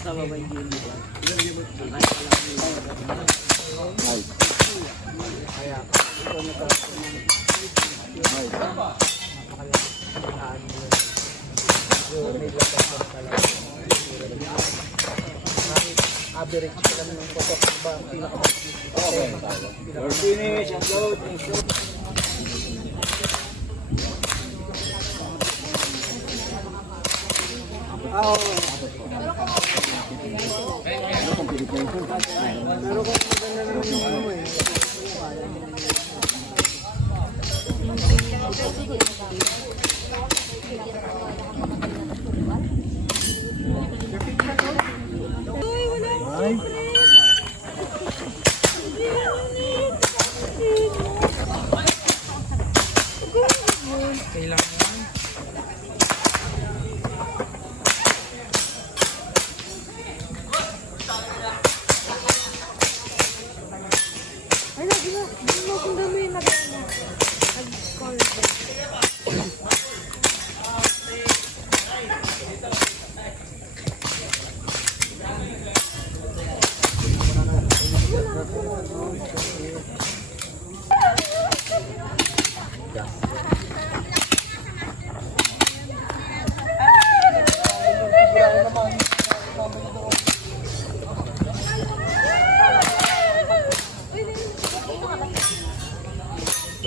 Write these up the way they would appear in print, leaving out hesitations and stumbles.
Sa babay din. Nice. Kaya, ito na ito. Nice. Average ko lang ng potok ba pinaka-maximum. Okay. Your finish and load. Pero kung maganda naman yung ano eh. Kailangan. Ay, lagi mo kung gawin na gano'n. Nag-call ko.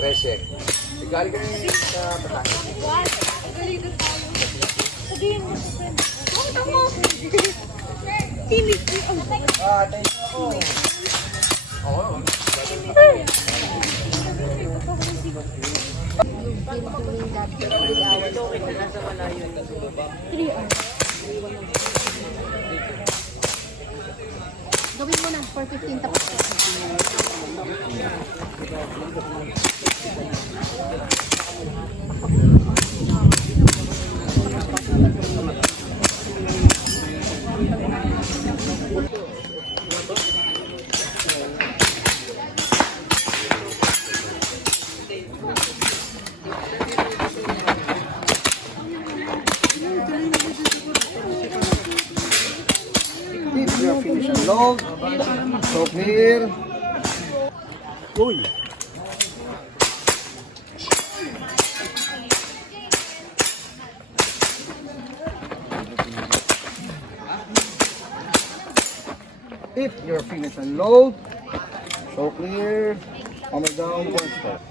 Pressure. Galing ka rin sa Batangas. What? Galitan tayo. Sabihin mo sa friend. Bakit ako? Tinig ko. Tayo ako. Oo. Okay na nasa malayo. 3 hours. Gawin mo na for 15 tapos. If you are finished and load, so clear. Uy. If you're finished and load, so clear. Hammer down, one stop.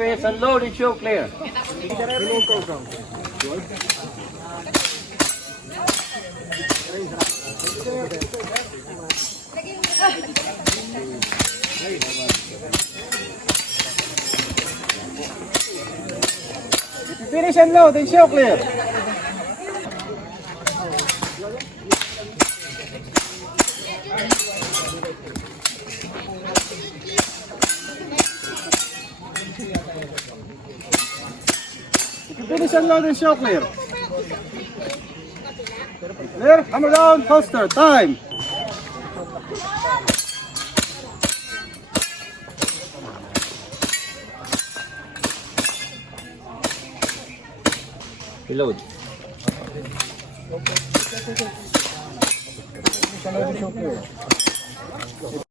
If and load, it show clear. Finish and load, it show clear. Finish and load and show clear. Clear, hammer down, holster, time. Reload. Finish and load and show clear.